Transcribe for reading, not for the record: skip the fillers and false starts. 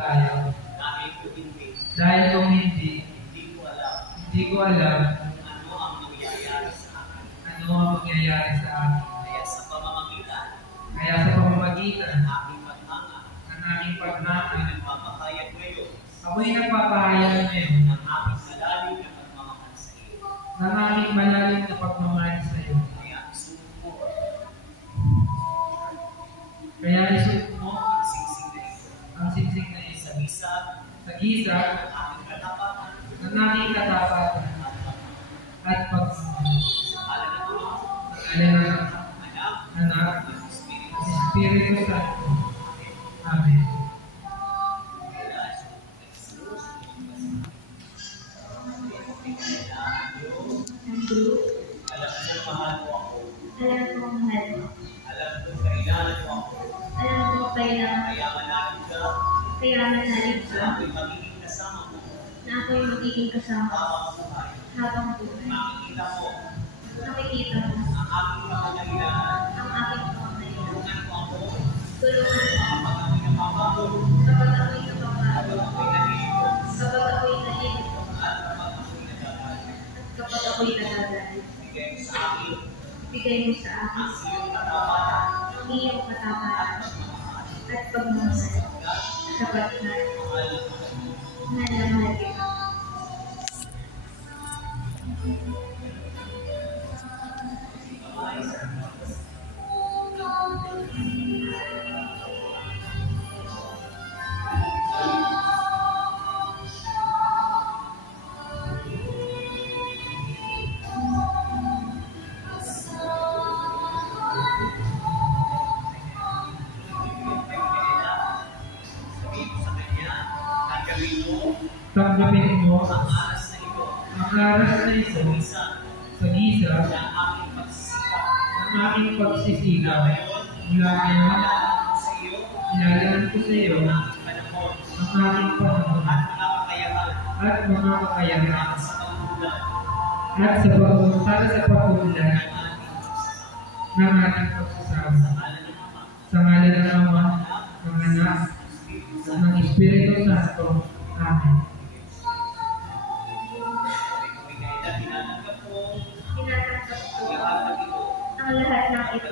tayo. Dahil kung hindi ko alam ano ang mangyayari sa akin. Kaya sa pamamagitan ng aking paghanga, ako'y nagpapahayag ngayon ng aking malalim na pagmamahal sa iyo. Kaya isuot mo ang singsing na ito sa gisag ng aking katapatan at pagmamahal. Sa ngalan ng Anak at Espiritu Santo. Amen. Alam ko mahal mo. Alam ko kailangan kaya manalig ka na ako'y magiging kasama habang buhay. Nakikita mo ang aking pangangailangan. Tulungan mo kapag ako'y napapalo, kapag ako'y nalilito, at kapag ako'y nagagalit. Bigay mo sa akin ang iyong katapatan at pagmamahal sapagkat mahal na mahal kita. Tanggapin mo ang aras na ito sa gisa ng aking pagsisikap. Mula ngayon, ilalaan ko sa iyo ang aking panahon at mga kakayahan at para sa pagpunlan ng ating pagsasama. Sa ngalan ng Ama, ng Anak, ng Espiritu Santo. Amen. Tinatanggap ko ang lahat ng ito